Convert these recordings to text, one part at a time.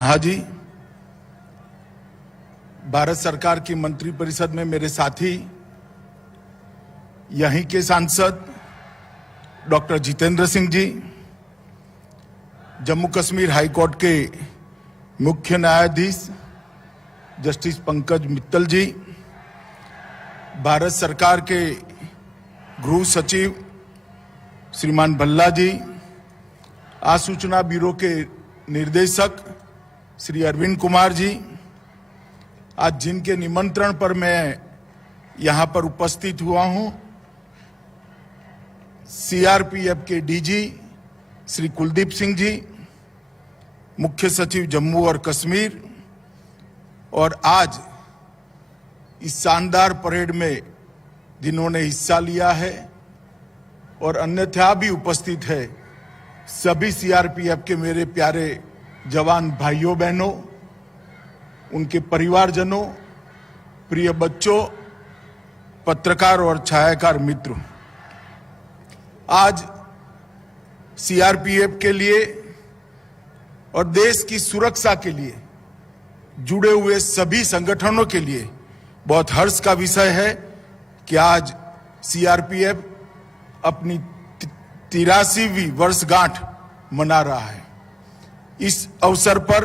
हाँ जी, भारत सरकार की मंत्रिपरिषद में मेरे साथी यहीं के सांसद doctor Jitendra Singh ji, Jammu Kashmir high court के मुख्य न्यायाधीश जस्टिस पंकज मित्तल जी, भारत सरकार के गृह सचिव श्रीमान भल्ला जी, आसूचना ब्यूरो के निर्देशक श्री अरविंद कुमार जी, आज जिनके निमंत्रण पर मैं यहाँ पर उपस्थित हुआ हूँ, सीआरपीएफ के डीजी श्री कुलदीप सिंह जी, मुख्य सचिव जम्मू और कश्मीर, और आज इस शानदार परेड में जिन्होंने हिस्सा लिया है और अन्यथा भी उपस्थित है, सभी सीआरपीएफ के मेरे प्यारे जवान भाइयों बहनों, उनके परिवारजनों, प्रिय बच्चों, पत्रकार और छायाकार मित्रों, आज सीआरपीएफ के लिए और देश की सुरक्षा के लिए जुड़े हुए सभी संगठनों के लिए बहुत हर्ष का विषय है कि आज सीआरपीएफ अपनी 83वीं वर्षगांठ मना रहा है। इस अवसर पर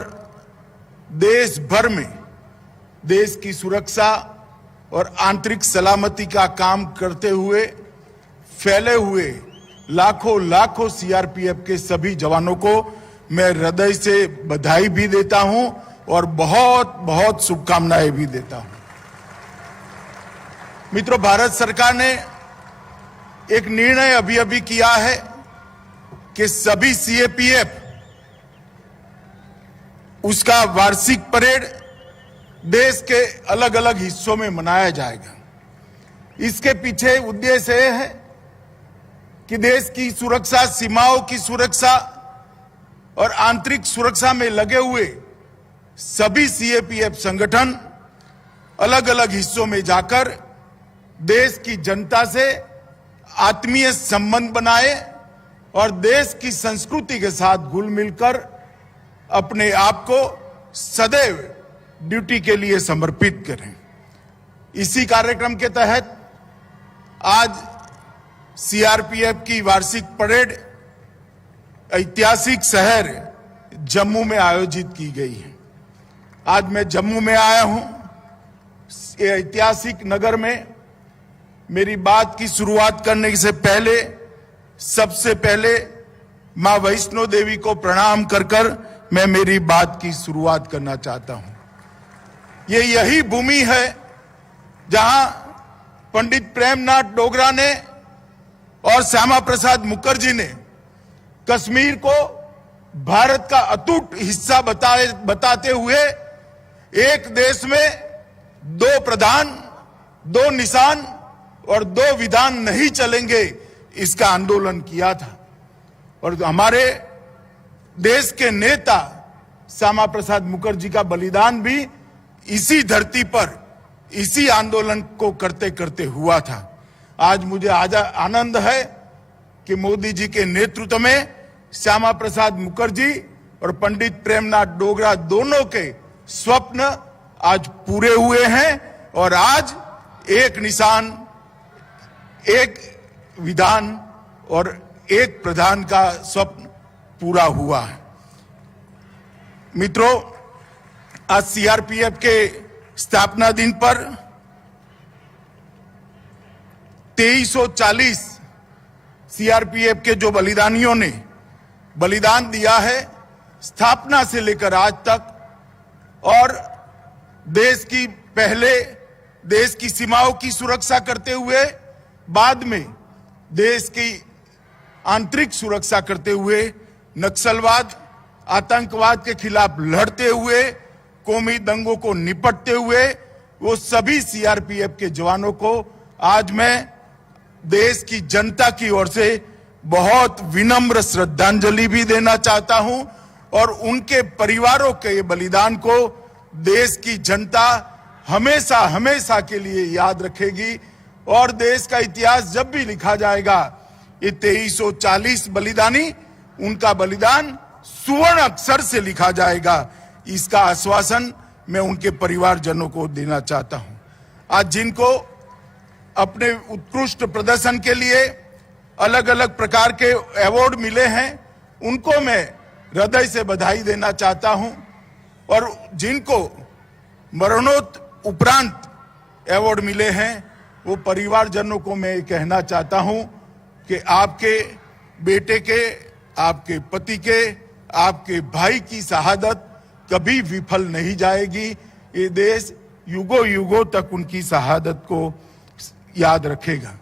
देश भर में देश की सुरक्षा और आंतरिक सलामती का काम करते हुए फैले हुए लाखों सीआरपीएफ के सभी जवानों को मैं हृदय से बधाई भी देता हूं और बहुत शुभकामनाएं भी देता हूं। मित्रों, भारत सरकार ने एक निर्णय अभी किया है कि सभी सीआरपीएफ उसका वार्षिक परेड देश के अलग अलग हिस्सों में मनाया जाएगा। इसके पीछे उद्देश्य यह है कि देश की सुरक्षा, सीमाओं की सुरक्षा और आंतरिक सुरक्षा में लगे हुए सभी सीआरपीएफ संगठन अलग अलग हिस्सों में जाकर देश की जनता से आत्मीय संबंध बनाए और देश की संस्कृति के साथ घुल मिलकर अपने आप को सदैव ड्यूटी के लिए समर्पित करें। इसी कार्यक्रम के तहत आज सीआरपीएफ की वार्षिक परेड ऐतिहासिक शहर जम्मू में आयोजित की गई है। आज मैं जम्मू में आया हूं। ये ऐतिहासिक नगर में मेरी बात की शुरुआत करने से पहले सबसे पहले मां वैष्णो देवी को प्रणाम कर मैं मेरी बात की शुरुआत करना चाहता हूं। ये यही भूमि है जहां पंडित प्रेमनाथ डोगरा ने और श्यामा प्रसाद मुखर्जी ने कश्मीर को भारत का अटूट हिस्सा बताते हुए एक देश में दो प्रधान, दो निशान और दो विधान नहीं चलेंगे, इसका आंदोलन किया था। और हमारे देश के नेता श्यामा प्रसाद मुखर्जी का बलिदान भी इसी धरती पर इसी आंदोलन को करते करते हुआ था। आज मुझे आनंद है कि मोदी जी के नेतृत्व में श्यामा प्रसाद मुखर्जी और पंडित प्रेमनाथ डोगरा दोनों के स्वप्न आज पूरे हुए हैं और आज एक निशान, एक विधान और एक प्रधान का स्वप्न पूरा हुआ है। मित्रों, आज सीआरपीएफ के स्थापना दिन पर 2340 सीआरपीएफ के जो बलिदानियों ने बलिदान दिया है स्थापना से लेकर आज तक, और देश की सीमाओं की सुरक्षा करते हुए, बाद में देश की आंतरिक सुरक्षा करते हुए, नक्सलवाद, आतंकवाद के खिलाफ लड़ते हुए, कौमी दंगों को निपटते हुए, वो सभी सीआरपीएफ के जवानों को आज मैं देश की जनता की ओर से बहुत विनम्र श्रद्धांजलि भी देना चाहता हूं और उनके परिवारों के बलिदान को देश की जनता हमेशा के लिए याद रखेगी। और देश का इतिहास जब भी लिखा जाएगा, ये 2340 बलिदानी, उनका बलिदान सुवर्ण अक्षर से लिखा जाएगा। इसका आश्वासन मैं उनके परिवारजनों को देना चाहता हूं। आज जिनको अपने उत्कृष्ट प्रदर्शन के लिए अलग अलग प्रकार के अवार्ड मिले हैं, उनको मैं हृदय से बधाई देना चाहता हूं, और जिनको मरणोत्तर उपरांत अवार्ड मिले हैं, वो परिवारजनों को मैं कहना चाहता हूं कि आपके बेटे के, आपके पति के, आपके भाई की शहादत कभी विफल नहीं जाएगी। ये देश युगों युगों तक उनकी शहादत को याद रखेगा।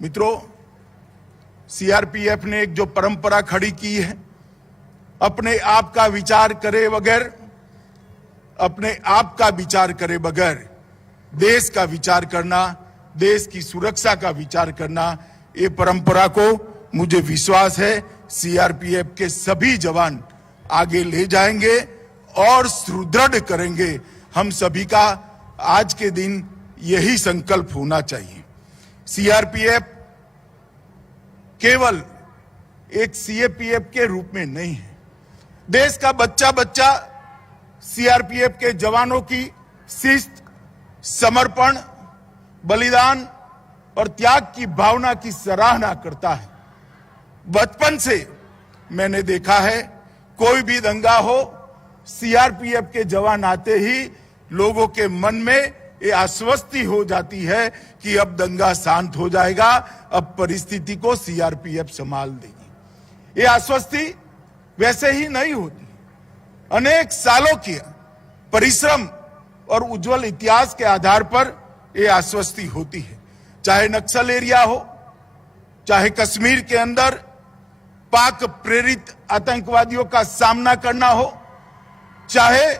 मित्रों, सीआरपीएफ ने एक जो परंपरा खड़ी की है, अपने आप का विचार करे बगैर, अपने आप का विचार करे बगैर देश का विचार करना, देश की सुरक्षा का विचार करना, ये परंपरा को मुझे विश्वास है सीआरपीएफ के सभी जवान आगे ले जाएंगे और सुदृढ़ करेंगे। हम सभी का आज के दिन यही संकल्प होना चाहिए। सीआरपीएफ केवल एक सीएपीएफ के रूप में नहीं है। देश का बच्चा बच्चा सीआरपीएफ के जवानों की शिस्त, समर्पण, बलिदान और त्याग की भावना की सराहना करता है। बचपन से मैंने देखा है, कोई भी दंगा हो, सीआरपीएफ के जवान आते ही लोगों के मन में ये आश्वस्ति हो जाती है कि अब दंगा शांत हो जाएगा, अब परिस्थिति को सीआरपीएफ संभाल देगी। ये आश्वस्ति वैसे ही नहीं होती, अनेक सालों की परिश्रम और उज्जवल इतिहास के आधार पर ये आश्वस्ति होती है। चाहे नक्सल एरिया हो, चाहे कश्मीर के अंदर पाक प्रेरित आतंकवादियों का सामना करना हो, चाहे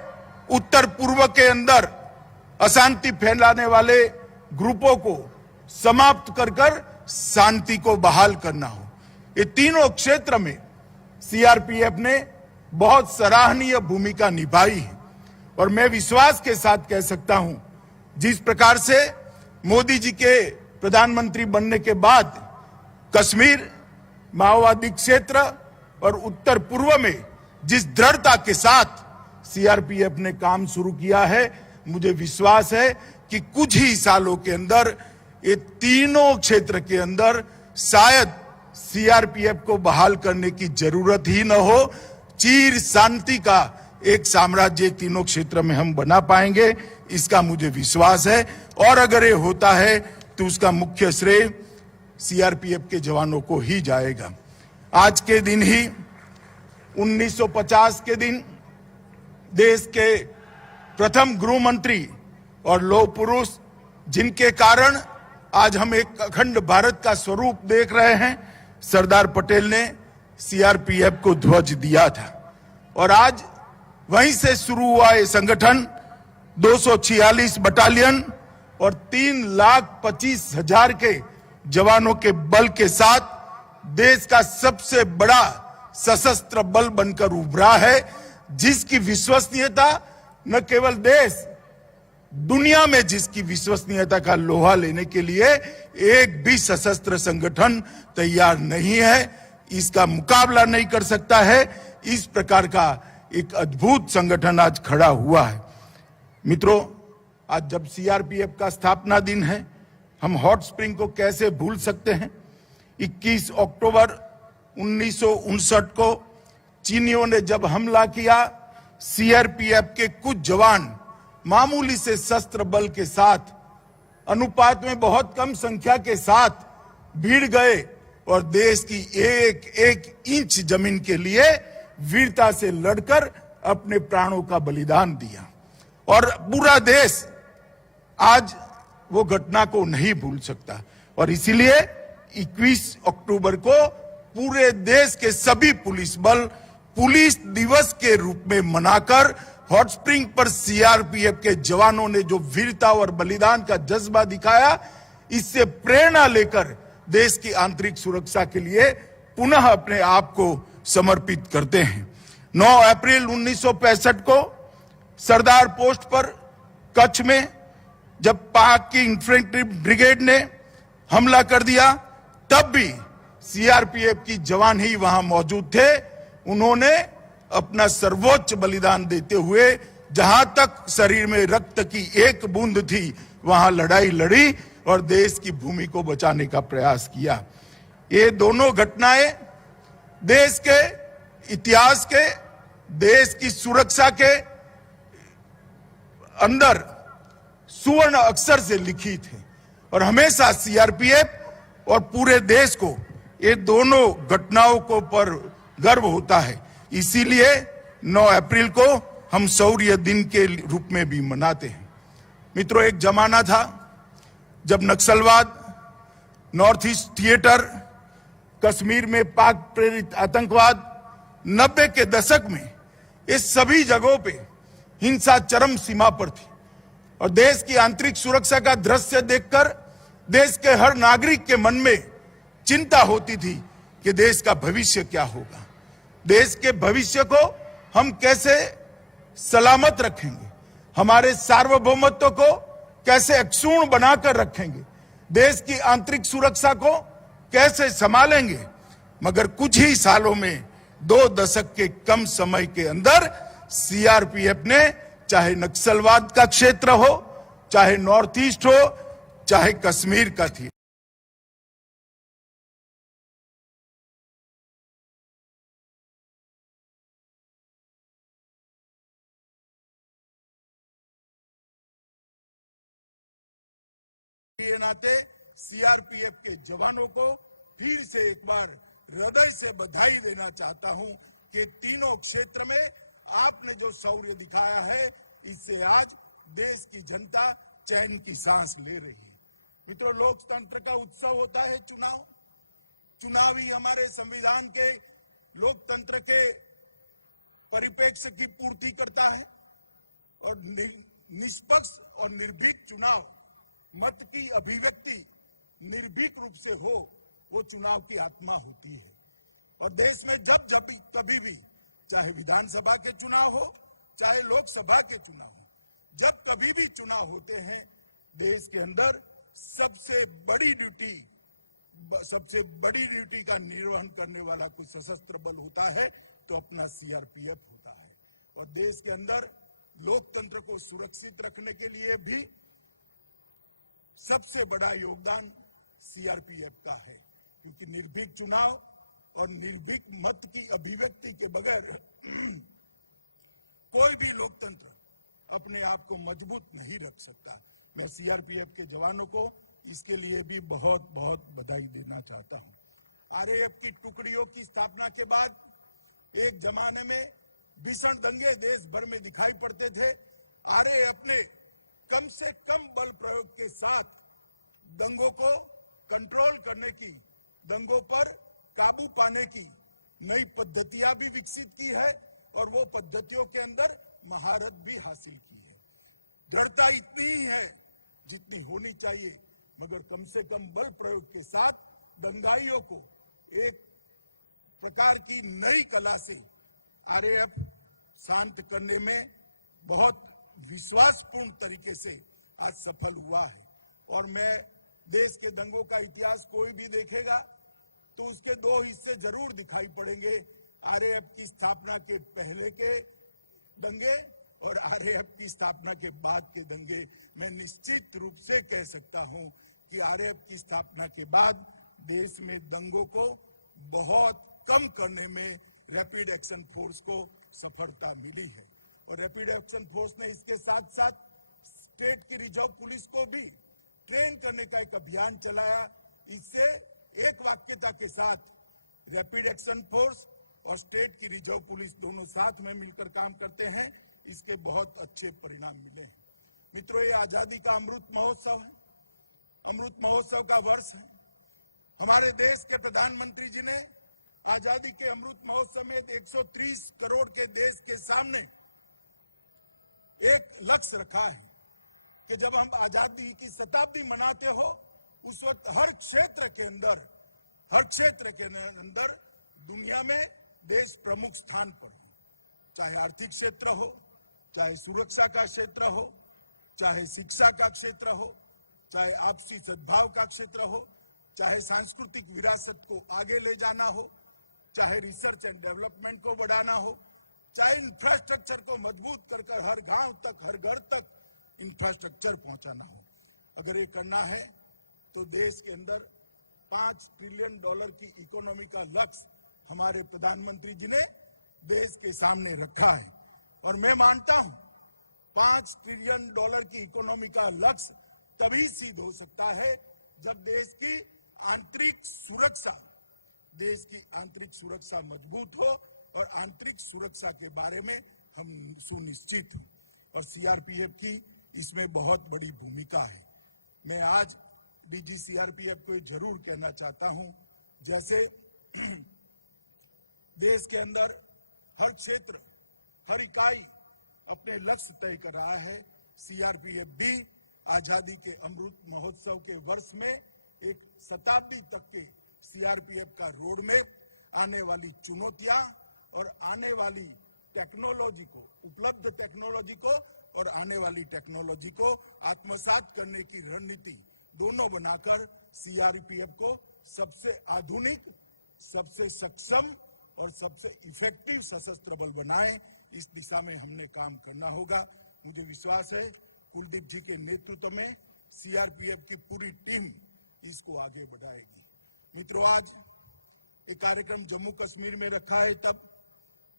उत्तर पूर्व के अंदर अशांति फैलाने वाले ग्रुपों को समाप्त कर शांति को बहाल करना हो, ये तीनों क्षेत्र में सीआरपीएफ ने बहुत सराहनीय भूमिका निभाई है। और मैं विश्वास के साथ कह सकता हूं, जिस प्रकार से मोदी जी के प्रधानमंत्री बनने के बाद कश्मीर, माओवादी क्षेत्र और उत्तर पूर्व में जिस दृढ़ता के साथ सीआरपीएफ ने काम शुरू किया है, मुझे विश्वास है कि कुछ ही सालों के अंदर ये तीनों क्षेत्र के अंदर शायद सीआरपीएफ को बहाल करने की जरूरत ही न हो। चिर शांति का एक साम्राज्य तीनों क्षेत्र में हम बना पाएंगे, इसका मुझे विश्वास है। और अगर ये होता है तो उसका मुख्य श्रेय सीआरपीएफ के जवानों को ही जाएगा। आज के दिन ही 1950 के दिन देश के प्रथम गृह मंत्री और लौह पुरुष, जिनके कारण आज हम एक अखंड भारत का स्वरूप देख रहे हैं, सरदार पटेल ने सीआरपीएफ को ध्वज दिया था। और आज वहीं से शुरू हुआ ये संगठन 246 बटालियन और 3,25,000 के जवानों के बल के साथ देश का सबसे बड़ा सशस्त्र बल बनकर उभरा है, जिसकी विश्वसनीयता न केवल देश, दुनिया में जिसकी विश्वसनीयता का लोहा लेने के लिए एक भी सशस्त्र संगठन तैयार नहीं है, इसका मुकाबला नहीं कर सकता है। इस प्रकार का एक अद्भुत संगठन आज खड़ा हुआ है। मित्रों, आज जब सीआरपीएफ का स्थापना दिन है, हम हॉट स्प्रिंग को कैसे भूल सकते हैं। 21 अक्टूबर 1959 को चीनियों ने जब हमला किया, सीआरपीएफ के कुछ जवान मामूली से शस्त्र बल के साथ अनुपात में बहुत कम संख्या के साथ भीड़ गए और देश की एक एक इंच जमीन के लिए वीरता से लड़कर अपने प्राणों का बलिदान दिया। और पूरा देश आज वो घटना को नहीं भूल सकता। और इसीलिए 21 अक्टूबर को पूरे देश के सभी पुलिस बल पुलिस दिवस के रूप में मनाकर हॉट स्प्रिंग पर सीआरपीएफ के जवानों ने जो वीरता और बलिदान का जज्बा दिखाया, इससे प्रेरणा लेकर देश की आंतरिक सुरक्षा के लिए पुनः अपने आप को समर्पित करते हैं। 9 अप्रैल 1965 को सरदार पोस्ट पर कच्छ में जब पाक की इन्फेंट्री ब्रिगेड ने हमला कर दिया, तब भी सीआरपीएफ की जवान ही वहां मौजूद थे। उन्होंने अपना सर्वोच्च बलिदान देते हुए जहां तक शरीर में रक्त की एक बूंद थी वहां लड़ाई लड़ी और देश की भूमि को बचाने का प्रयास किया। ये दोनों घटनाएं देश के इतिहास के, देश की सुरक्षा के अंदर सुवर्ण अक्षर से लिखी थी और हमेशा सीआरपीएफ और पूरे देश को ये दोनों घटनाओं को पर गर्व होता है। इसीलिए 9 अप्रैल को हम शौर्य दिन के रूप में भी मनाते हैं। मित्रों, एक जमाना था जब नक्सलवाद, नॉर्थ ईस्ट थिएटर, कश्मीर में पाक प्रेरित आतंकवाद, 90 के दशक में इस सभी जगहों पे हिंसा चरम सीमा पर थी और देश की आंतरिक सुरक्षा का दृश्य देखकर देश के हर नागरिक के मन में चिंता होती थी कि देश का भविष्य क्या होगा, देश के भविष्य को हम कैसे सलामत रखेंगे, हमारे सार्वभौमत्व को कैसे अक्षुण्ण बनाकर रखेंगे, देश की आंतरिक सुरक्षा को कैसे संभालेंगे। मगर कुछ ही सालों में 2 दशक के कम समय के अंदर सीआरपीएफ ने, चाहे नक्सलवाद का क्षेत्र हो, चाहे नॉर्थ ईस्ट हो, चाहे कश्मीर का थी, नाते सीआरपीएफ के जवानों को फिर से एक बार हृदय से बधाई देना चाहता हूं कि तीनों क्षेत्र में आपने जो शौर्य दिखाया है, इससे आज देश की जनता चैन की सांस ले रही है। मित्रों, लोकतंत्र का उत्सव होता है चुनाव। चुनाव ही हमारे संविधान के लोकतंत्र के परिप्रेक्ष्य की पूर्ति करता है और निष्पक्ष और निर्भीक चुनाव, मत की अभिव्यक्ति निर्भीक रूप से हो, वो चुनाव की आत्मा होती है। और देश में जब कभी भी, चाहे विधानसभा के चुनाव हो, चाहे लोकसभा के चुनाव हो, जब कभी भी चुनाव होते हैं, देश के अंदर सबसे बड़ी ड्यूटी का निर्वहन करने वाला कोई सशस्त्र बल होता है तो अपना सीआरपीएफ होता है। और देश के अंदर लोकतंत्र को सुरक्षित रखने के लिए भी सबसे बड़ा योगदान सीआरपीएफ का है, क्योंकि निर्भीक चुनाव और निर्भीक मत की अभिव्यक्ति के बगैर कोई भी लोकतंत्र अपने आप को मजबूत नहीं रख सकता। मैं सीआरपीएफ के जवानों को इसके लिए भी बहुत बहुत बधाई देना चाहता हूं। आरएएफ की टुकड़ियों की स्थापना के बाद एक जमाने में भीषण दंगे देश भर में दिखाई पड़ते थे। आरएएफ ने कम से कम बल प्रयोग के साथ दंगों को कंट्रोल करने की, दंगों पर काबू पाने की नई पद्धतियां भी विकसित की है और वो पद्धतियों के अंदर महारत भी हासिल की है। दृढ़ता इतनी ही है जितनी होनी चाहिए, मगर कम से कम बल प्रयोग के साथ दंगाइयों को एक प्रकार की नई कला से आरएएफ शांत करने में बहुत विश्वासपूर्ण तरीके से आज सफल हुआ है। और मैं देश के दंगों का इतिहास कोई भी देखेगा तो उसके 2 हिस्से जरूर दिखाई पड़ेंगे, आरएएफ की स्थापना के पहले के दंगे और आरएएफ की स्थापना के बाद के दंगे। मैं निश्चित रूप से कह सकता हूं कि आरएएफ की स्थापना के बाद देश में दंगों को बहुत कम करने में रैपिड एक्शन फोर्स को सफलता मिली है। और रैपिड एक्शन फोर्स ने इसके साथ साथ स्टेट की रिजर्व पुलिस को भी ट्रेन करने का एक अभियान चलाया। इससे एक वाक्यता के साथ रैपिड एक्शन फोर्स और स्टेट की रिजर्व पुलिस दोनों साथ में मिलकर काम करते हैं, इसके बहुत अच्छे परिणाम मिले हैं। मित्रों, ये आजादी का अमृत महोत्सव है, अमृत महोत्सव का वर्ष है। हमारे देश के प्रधानमंत्री जी ने आजादी के अमृत महोत्सव में 130 करोड़ के देश के सामने एक लक्ष्य रखा है कि जब हम आजादी की शताब्दी मनाते हो उस वक्त हर क्षेत्र के अंदर दुनिया में देश प्रमुख स्थान पर हो, चाहे आर्थिक क्षेत्र हो, चाहे सुरक्षा का क्षेत्र हो, चाहे शिक्षा का क्षेत्र हो, चाहे आपसी सद्भाव का क्षेत्र हो, चाहे सांस्कृतिक विरासत को आगे ले जाना हो, चाहे रिसर्च एंड डेवलपमेंट को बढ़ाना हो, चाहे इंफ्रास्ट्रक्चर को मजबूत कर हर गांव तक, हर घर तक इंफ्रास्ट्रक्चर पहुंचाना हो। अगर ये करना है तो देश के अंदर $5 ट्रिलियन की इकोनॉमी का लक्ष्य हमारे प्रधानमंत्री जी ने देश के सामने रखा है। और मैं मानता हूं $5 ट्रिलियन की इकोनॉमी का लक्ष्य तभी सिद्ध हो सकता है जब देश की आंतरिक सुरक्षा मजबूत हो और आंतरिक सुरक्षा के बारे में हम सुनिश्चित हों। और सीआरपीएफ की इसमें बहुत बड़ी भूमिका है। मैं आज डीजी सीआरपीएफ को जरूर कहना चाहता हूं, जैसे देश के अंदर हर क्षेत्र, हर इकाई अपने लक्ष्य तय कर रहा है, सीआरपीएफ भी आजादी के अमृत महोत्सव के वर्ष में एक शताब्दी तक के सीआरपीएफ का रोड मैप, आने वाली चुनौतियां और आने वाली टेक्नोलॉजी को, उपलब्ध टेक्नोलॉजी को और आने वाली टेक्नोलॉजी को आत्मसात करने की रणनीति दोनों बनाकर सीआरपीएफ को सबसे आधुनिक, सबसे सक्षम और सबसे इफेक्टिव सशस्त्र बल बनाएं। इस दिशा में हमने काम करना होगा। मुझे विश्वास है कुलदीप जी के नेतृत्व में सीआरपीएफ की पूरी टीम इसको आगे बढ़ाएगी। मित्रों, आज एक कार्यक्रम जम्मू कश्मीर में रखा है, तब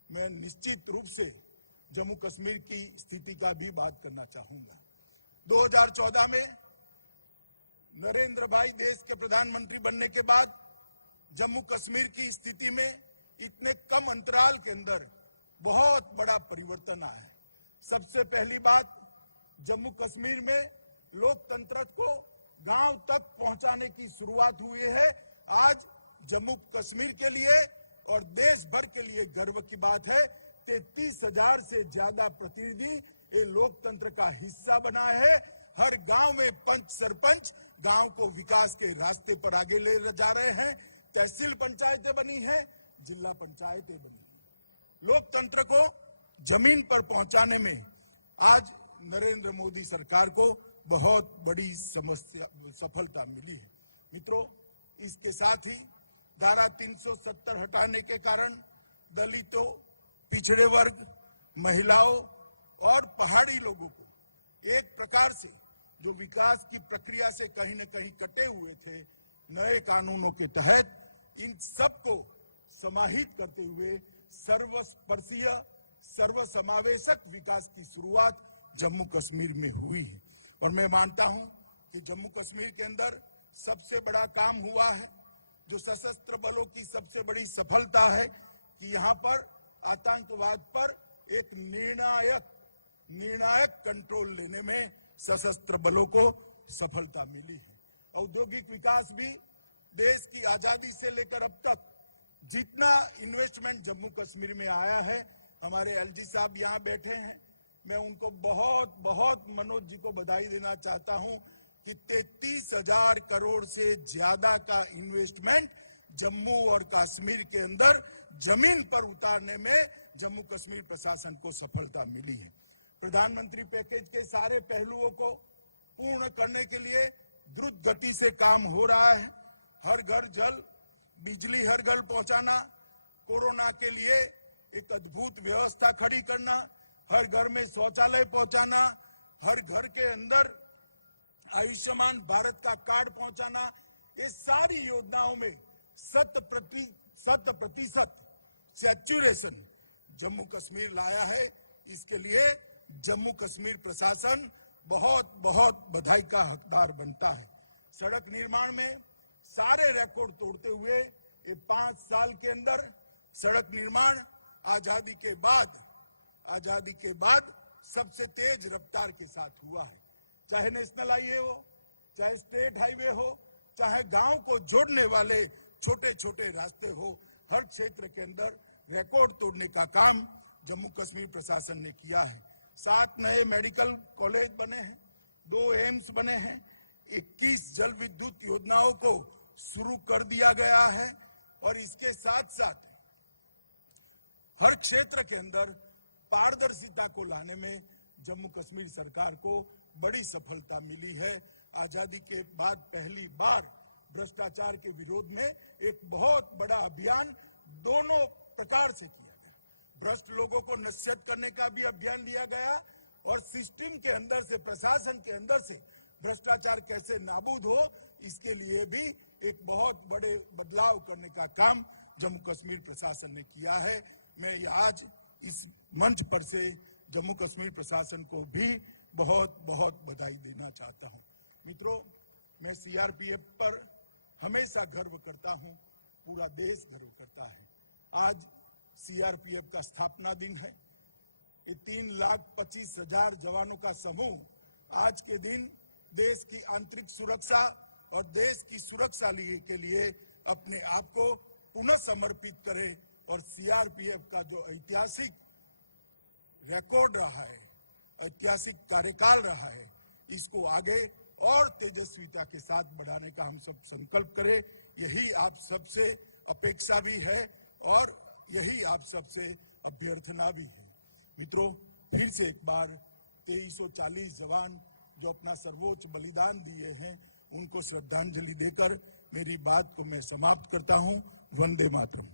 मैं निश्चित रूप से जम्मू कश्मीर की स्थिति का भी बात करना चाहूंगा। 2014 में नरेंद्र भाई देश के प्रधानमंत्री बनने के बाद जम्मू कश्मीर की स्थिति में इतने कम अंतराल के अंदर बहुत बड़ा परिवर्तन आया है। सबसे पहली बात, जम्मू कश्मीर में लोकतंत्र को गांव तक पहुंचाने की शुरुआत हुई है। आज जम्मू कश्मीर के लिए और देश भर के लिए गर्व की बात है, 33,000 से ज्यादा प्रतिनिधि ये लोकतंत्र का हिस्सा बना है। हर गांव में पंच सरपंच गांव को विकास के रास्ते पर आगे ले जा रहे हैं। तहसील पंचायतें बनी हैं, जिला पंचायतें बनी हैं। लोकतंत्र को जमीन पर पहुंचाने में आज नरेंद्र मोदी सरकार को बहुत बड़ी सफलता मिली है। मित्रों, इसके साथ ही धारा 370 हटाने के कारण दलितों, पिछड़े वर्ग, महिलाओं और पहाड़ी लोगों को एक प्रकार से जो विकास की प्रक्रिया से कहीं न कहीं कटे हुए थे, नए कानूनों के तहत इन सबको समाहित करते हुए सर्वस्पर्शीय, सर्वसमावेशक विकास की शुरुआत जम्मू कश्मीर में हुई है। और मैं मानता हूं कि जम्मू कश्मीर के अंदर सबसे बड़ा काम हुआ है, जो सशस्त्र बलों की सबसे बड़ी सफलता है कि यहां पर आतंकवाद पर एक निर्णायक कंट्रोल लेने में सशस्त्र बलों को सफलता मिली है। औद्योगिक विकास भी देश की आजादी से लेकर अब तक जितना इन्वेस्टमेंट जम्मू कश्मीर में आया है, हमारे एलजी साहब यहां बैठे हैं, मैं उनको बहुत बहुत मनोज जी को बधाई देना चाहता हूं कि 33,000 करोड़ से ज्यादा का इन्वेस्टमेंट जम्मू और कश्मीर के अंदर जमीन पर उतारने में जम्मू कश्मीर प्रशासन को सफलता मिली है। प्रधानमंत्री पैकेज के सारे पहलुओं को पूर्ण करने के लिए द्रुत गति से काम हो रहा है। हर घर जल, बिजली हर घर पहुंचाना, कोरोना के लिए एक अद्भुत व्यवस्था खड़ी करना, हर घर में शौचालय पहुंचाना, हर घर के अंदर आयुष्मान भारत का कार्ड पहुंचाना, ये सारी योजनाओं में 100% सैचुरेशन जम्मू कश्मीर लाया है। इसके लिए जम्मू कश्मीर प्रशासन बहुत बहुत बधाई का हकदार बनता है। सड़क निर्माण में सारे रिकॉर्ड तोड़ते हुए ये 5 साल के अंदर सड़क निर्माण आजादी के बाद सबसे तेज रफ्तार के साथ हुआ है। चाहे नेशनल हाईवे हो, चाहे स्टेट हाईवे हो, चाहे गांव को जोड़ने वाले छोटे छोटे रास्ते हो, हर क्षेत्र के अंदर रिकॉर्ड तोड़ने का काम जम्मू कश्मीर प्रशासन ने किया है। 7 नए मेडिकल कॉलेज बने हैं, 2 एम्स बने हैं, 21 जल विद्युत योजनाओं को शुरू कर दिया गया है। और इसके साथ साथ हर क्षेत्र के अंदर पारदर्शिता को लाने में जम्मू कश्मीर सरकार को बड़ी सफलता मिली है। आजादी के बाद पहली बार भ्रष्टाचार के विरोध में एक बहुत बड़ा अभियान दोनों प्रकार से किया गया। भ्रष्ट लोगों को नसीहत करने का भी अभियान लिया गया और सिस्टम के अंदर से, प्रशासन के अंदर से भ्रष्टाचार कैसे नाबूद हो, इसके लिए भी एक बहुत बड़े बदलाव करने का काम जम्मू कश्मीर प्रशासन ने किया है। मैं आज इस मंच पर से जम्मू कश्मीर प्रशासन को भी बहुत बहुत बधाई देना चाहता हूं। मित्रों, मैं सीआरपीएफ पर हमेशा गर्व करता हूं, पूरा देश गर्व करता है। आज सीआरपीएफ का स्थापना दिन है। ये 3,25,000 जवानों का समूह आज के दिन देश की आंतरिक सुरक्षा और देश की सुरक्षा के लिए अपने आप को पुनः समर्पित करे और सीआरपीएफ का जो ऐतिहासिक रिकॉर्ड रहा है, ऐतिहासिक कार्यकाल रहा है, इसको आगे और तेजस्विता के साथ बढ़ाने का हम सब संकल्प करें। यही आप सबसे अपेक्षा भी है और यही आप सबसे अभ्यर्थना भी है। मित्रों, फिर से एक बार 2340 जवान जो अपना सर्वोच्च बलिदान दिए हैं, उनको श्रद्धांजलि देकर मेरी बात को मैं समाप्त करता हूं। वंदे मातरम।